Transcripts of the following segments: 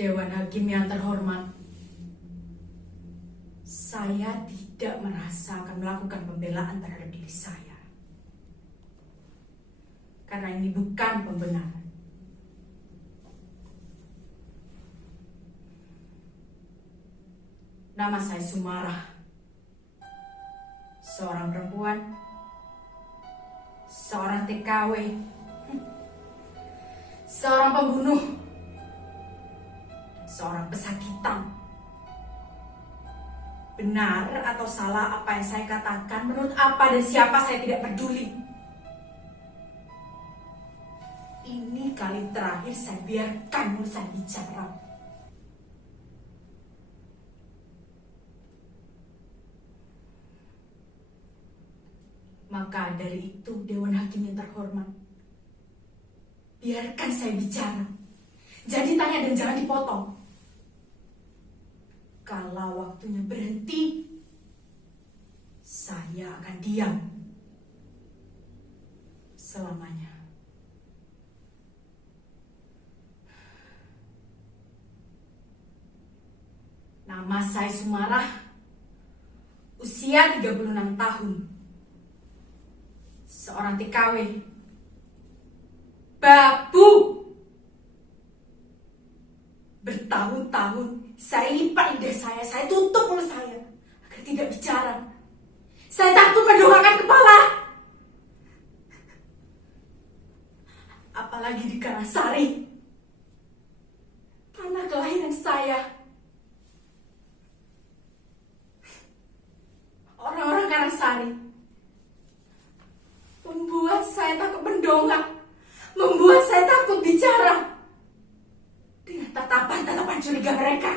Dewan Hakim yang terhormat, saya tidak merasa akan melakukan pembelaan terhadap diri saya. Karena ini bukan pembenaran. Nama saya Sumarah, seorang perempuan, seorang TKW, seorang pembunuh, seorang pesakitan. Benar atau salah apa yang saya katakan, menurut apa dan siapa saya tidak peduli. Ini kali terakhir saya biarkan mulut saya bicara. Maka dari itu, Dewan Hakim yang terhormat, biarkan saya bicara. Jadi tanya dan jangan dipotong. Kalau waktunya berhenti, saya akan diam selamanya. Nama saya Sumarah, usia 36 tahun. Seorang TKW, babu. Bertahun-tahun saya lipat lidah saya tutup mulut saya agar tidak bicara. Saya takut mendongakkan kepala. Apalagi di Karasari, tanah kelahiran saya. Orang-orang Karasari membuat saya takut mendongak, membuat saya takut bicara. Dengan tatapan-tatapan curiga mereka,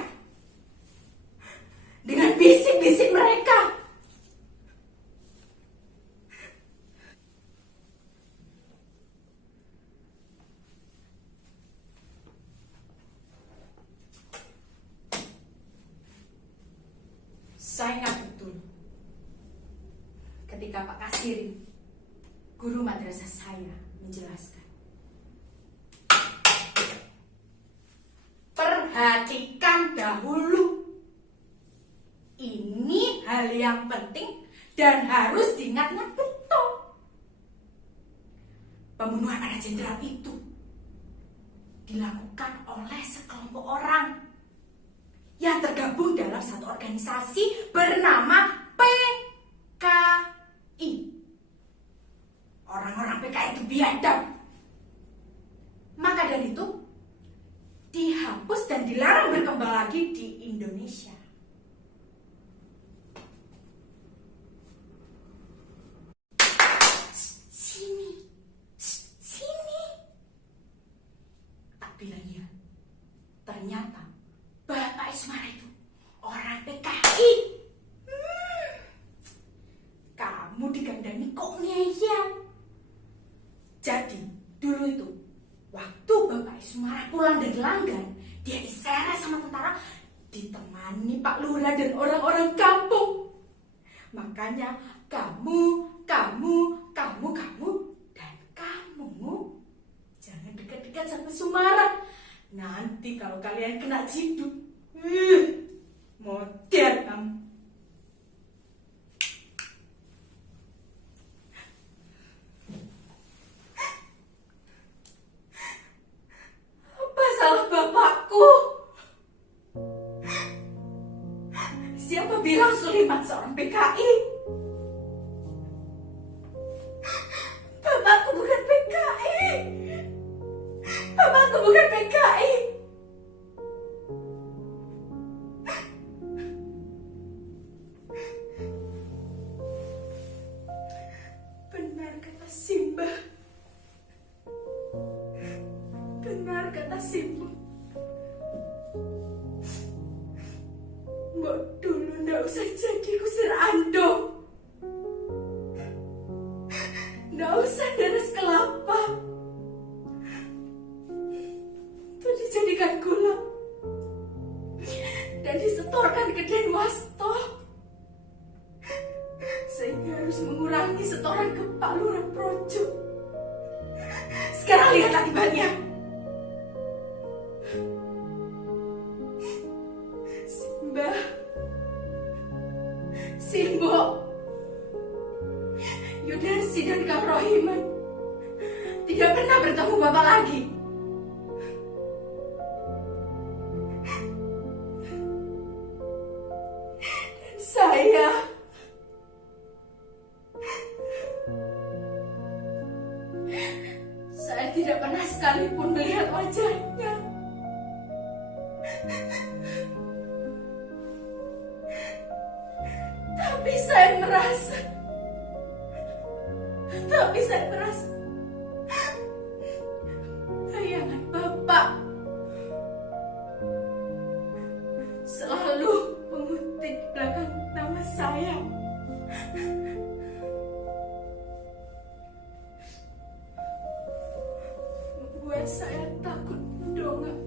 dengan bisik-bisik mereka. Saya ingat betul ketika Pak Kasiri, guru madrasah saya, menjelaskan, perhatikan dahulu. Ini hal yang penting dan harus diingat-ingat betul. Pembunuhan anak jenderal itu dilakukan oleh sekelompok orang yang tergabung dalam satu organisasi bernama PKI. Orang-orang PKI itu biadab. Maka dari itu dihapus dan dilarang berkembang lagi di Indonesia. Sini. Tak bilang ya, ternyata Bapak Ismara itu orang PKI. Kamu digandani kok ngeyel. Jadi dulu itu, waktu Bapak Ismara pulang dari Langgan, dia diseret sama tentara, ditemani Pak Lurah dan orang-orang kampung. Makanya kamu dan kamu jangan dekat-dekat sama Sumarah. Nanti kalau kalian kena ciduk, model kamu. Apa salah bapakku? Siapa bilang Suliman seorang PKI? Bapakku bukan PKI. Bapakku bukan PKI. Benar kata Simba. Benar kata Simba. Mbok dulu ndak usah jadi kusir andong. Ndak usah deres kelapa. Itu dijadikan gula dan disetorkan ke Denwasto. Sehingga harus mengurangi setoran ke Pak Lurah Projo. Sekarang lihat akibatnya. tidak pernah bertemu Bapak lagi. Dan saya tidak pernah sekalipun melihat wajahnya. Tapi saya merasa bayangan Bapak selalu mengutip belakang nama saya. Membuat saya takut mendongak.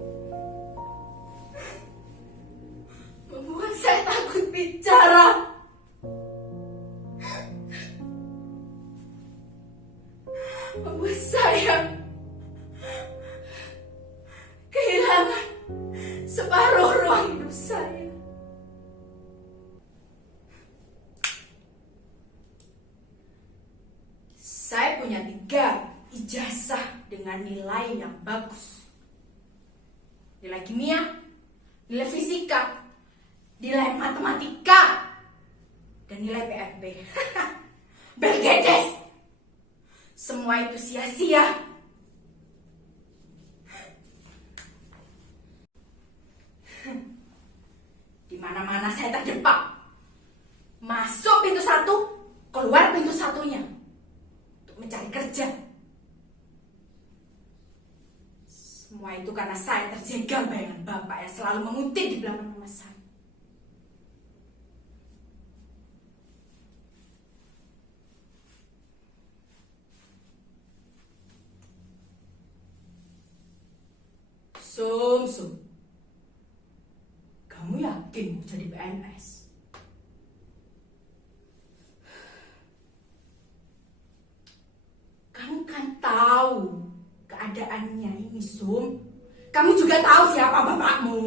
Membuat saya takut bicara. Membuat saya kehilangan separuh ruang hidup saya. Saya punya 3 ijazah dengan nilai yang bagus. Nilai kimia, nilai fisika, nilai matematika, dan nilai PRP. Bergedes. Semua itu sia-sia. Di mana-mana saya terjebak. Masuk pintu satu, keluar pintu satunya. Untuk mencari kerja. Semua itu karena saya terjegal bayangan Bapak yang selalu mengutip di belakang nama saya. Sum, kamu yakin mau jadi PNS? Kamu kan tahu keadaannya ini, Sum. Kamu juga tahu siapa bapakmu.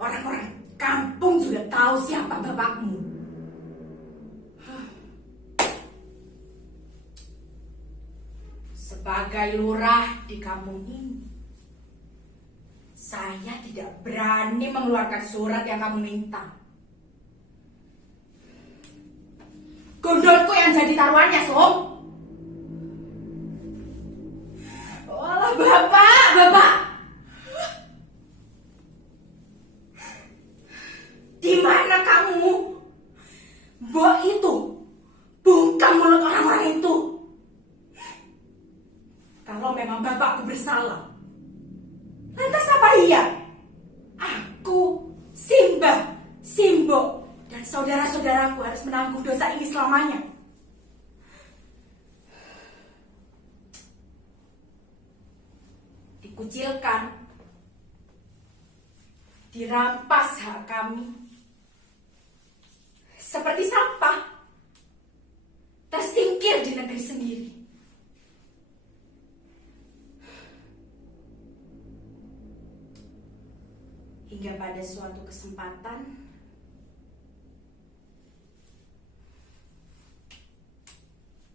Orang-orang kampung juga tahu siapa bapakmu. Sebagai lurah di kampung ini, saya tidak berani mengeluarkan surat yang kamu minta. Gondolku yang jadi taruhannya, Som. Walah, Bapak. Di mana kamu? Mbok itu bungkam mulut orang-orang itu. Kalau memang Bapakku bersalah, lantas apa iya? Aku, Simbo, dan saudara-saudaraku harus menanggung dosa ini selamanya. Dikucilkan, dirampas hak kami, seperti sampah, tersingkir di negeri sendiri. Hingga pada suatu kesempatan,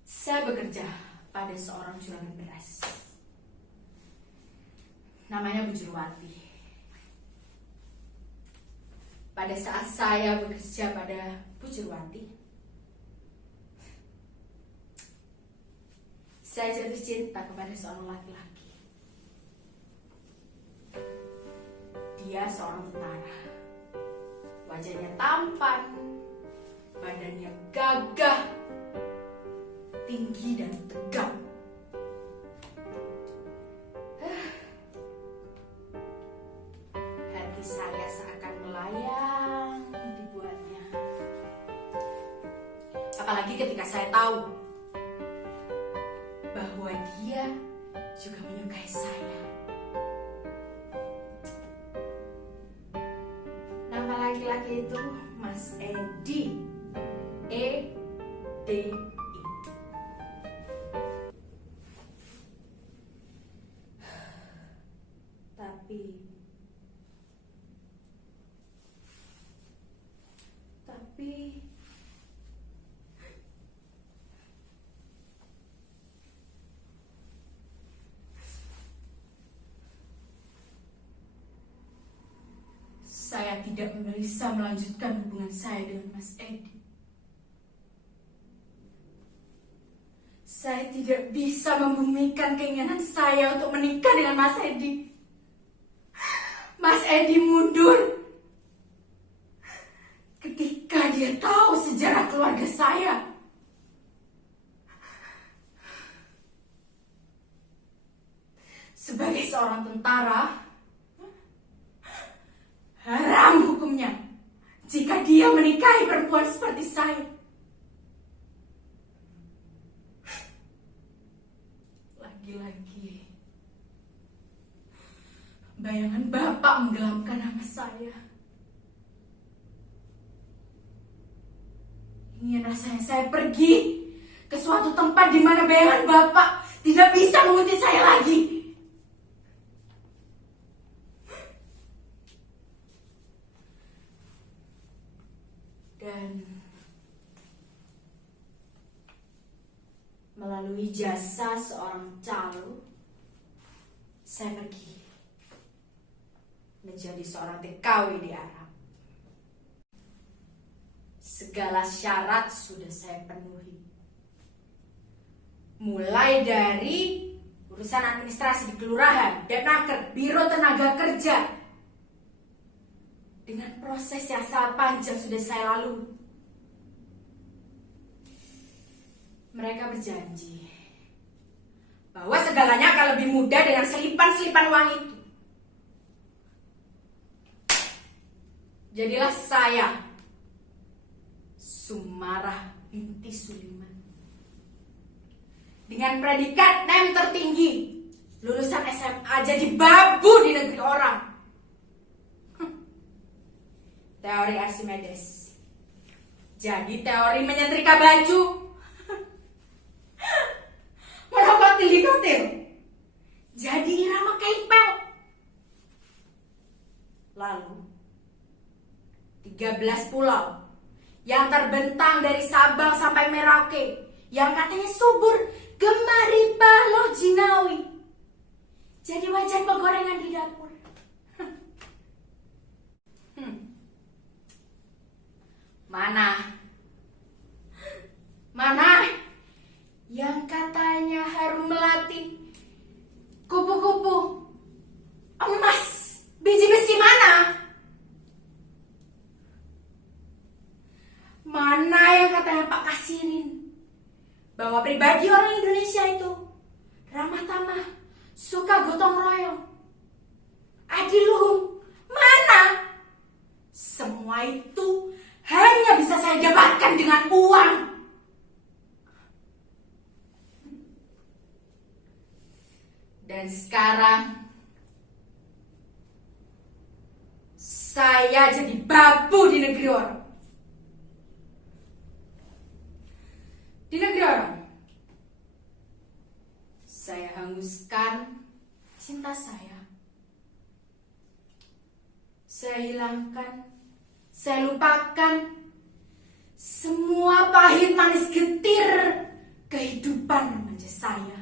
saya bekerja pada seorang juragan beras. Namanya Bu Jurwati. Pada saat saya bekerja pada Bu Jurwati, saya jatuh cinta kepada seorang laki-laki. Dia seorang tentara. Wajahnya tampan, badannya gagah, tinggi dan tegap. Hati saya seakan melayang dibuatnya. Apalagi ketika saya tahu bahwa dia juga menyukai saya. Laki-laki itu Mas Edi, E.D.I. Tapi saya tidak bisa melanjutkan hubungan saya dengan Mas Edi. Saya tidak bisa membumikan keinginan saya untuk menikah dengan Mas Edi. Mas Edi mundur ketika dia tahu sejarah keluarga saya. Sebagai seorang tentara, haram hukumnya jika dia menikahi perempuan seperti saya. Lagi-lagi, bayangan Bapak menggelamkan nama saya. Ingin rasanya saya pergi ke suatu tempat di mana bayangan Bapak tidak bisa mengikuti saya lagi. Dan melalui jasa seorang calo, saya pergi menjadi seorang TKW di Arab. Segala syarat sudah saya penuhi. Mulai dari urusan administrasi di kelurahan, Depnaker, Biro Tenaga Kerja. Dengan proses yang sangat panjang sudah saya lalui. Mereka berjanji bahwa segalanya akan lebih mudah dengan selipan-selipan uang itu. Jadilah saya Sumarah binti Suliman, dengan predikat NEM tertinggi, lulusan SMA jadi babu di negeri orang. Teori Archimedes jadi teori menyetrika baju. Monokotil dikotil jadi irama kempel. Lalu 13 pulau yang terbentang dari Sabang sampai Merauke, yang katanya subur, gemaripa loh jinawi, jadi wajan penggorengan di dapur. Mana yang katanya harum melati, kupu-kupu emas, biji besi mana? Mana yang katanya Pak Kasirin bahwa pribadi orang Indonesia itu ramah tamah, suka gotong royong, adiluhung? Mana? Semua itu hanya bisa saya dapatkan dengan uang. Dan sekarang saya jadi babu di negeri orang. Di negeri orang, saya hanguskan cinta saya. Saya hilangkan, saya lupakan semua pahit manis getir kehidupan remaja saya.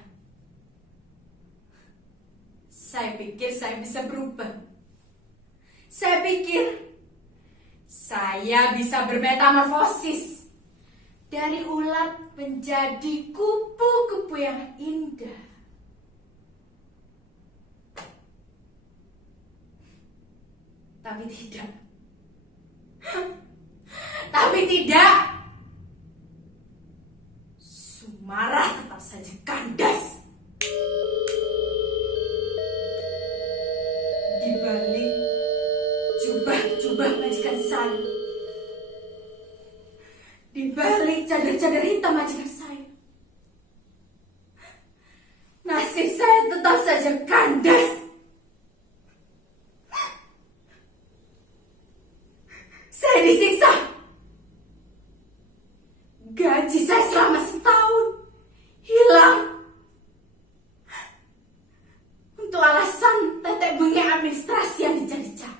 Saya pikir saya bisa berubah. Saya pikir saya bisa bermetamorfosis dari ulat menjadi kupu-kupu yang indah. Tapi tidak. Tapi tidak. Sumarah tetap saja kandas. Di balik jubah-jubah majikan saya, di balik cadar-cadar hitam majikan saya, nasib saya tetap saja kandas. Saya disiksa. Gaji saya selama setahun hilang untuk alasan tetek bengek administrasi yang dicari-cari.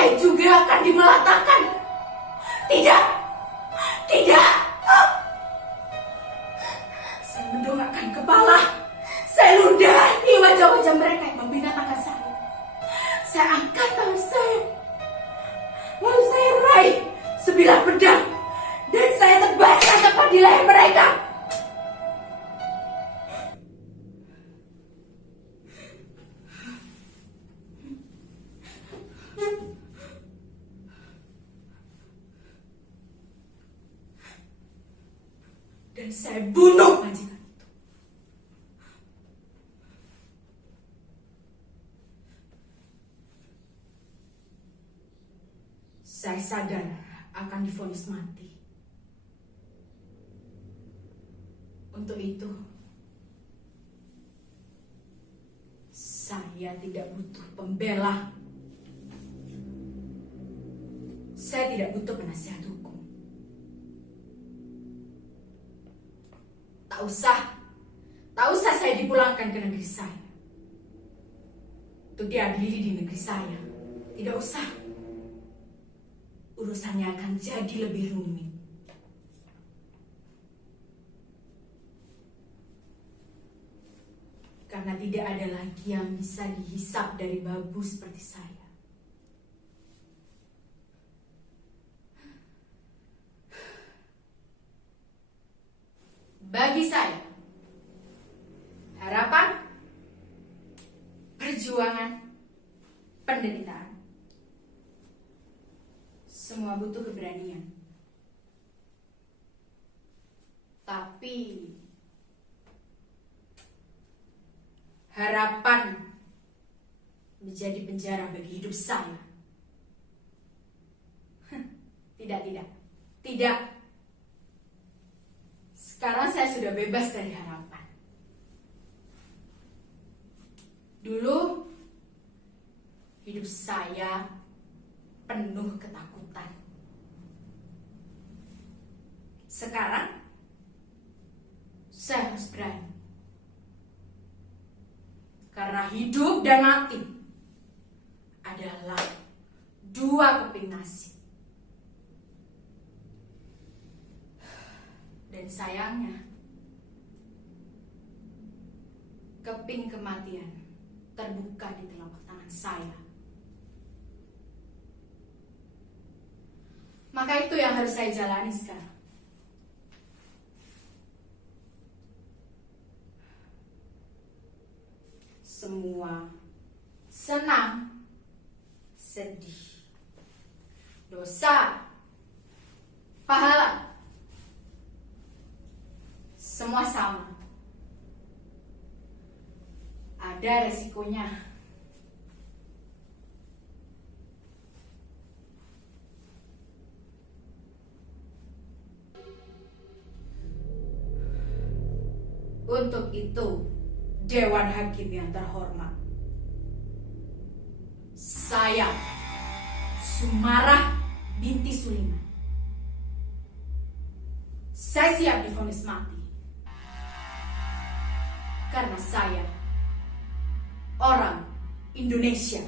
saya juga akan dimelatakan. Tidak, tidak. Saya mendongakkan kepala. Saya ludahi wajah-wajah mereka yang membinasakan saya. Saya angkat tangan saya. Lalu saya raih sebilah pedang. Dan saya tebaskan tepat di leher mereka. Dan saya bunuh majikan itu. Saya sadar akan divonis mati. Untuk itu, saya tidak butuh pembela. Saya tidak butuh penasihat hukum. Tak usah saya dipulangkan ke negeri saya. Untuk diadili di negeri saya. Tidak usah. Urusannya akan jadi lebih rumit. Karena tidak ada lagi yang bisa dihisap dari babu seperti saya. Bagi saya, harapan, perjuangan, penderitaan, semua butuh keberanian. Tapi harapan menjadi penjara bagi hidup saya. Tidak. Sekarang saya sudah bebas dari harapan. Dulu hidup saya penuh ketakutan. Sekarang saya harus berani. Karena hidup dan mati adalah dua keping nasi. Dan sayangnya, keping kematian terbuka di telapak tangan saya. Maka itu yang harus saya jalani sekarang. Semua senang, sedih, dosa, pahala, semua sama. Ada resikonya. Untuk itu, Dewan Hakim yang terhormat, saya Sumarah binti Suliman, saya siap divonis mati. Karena saya orang Indonesia.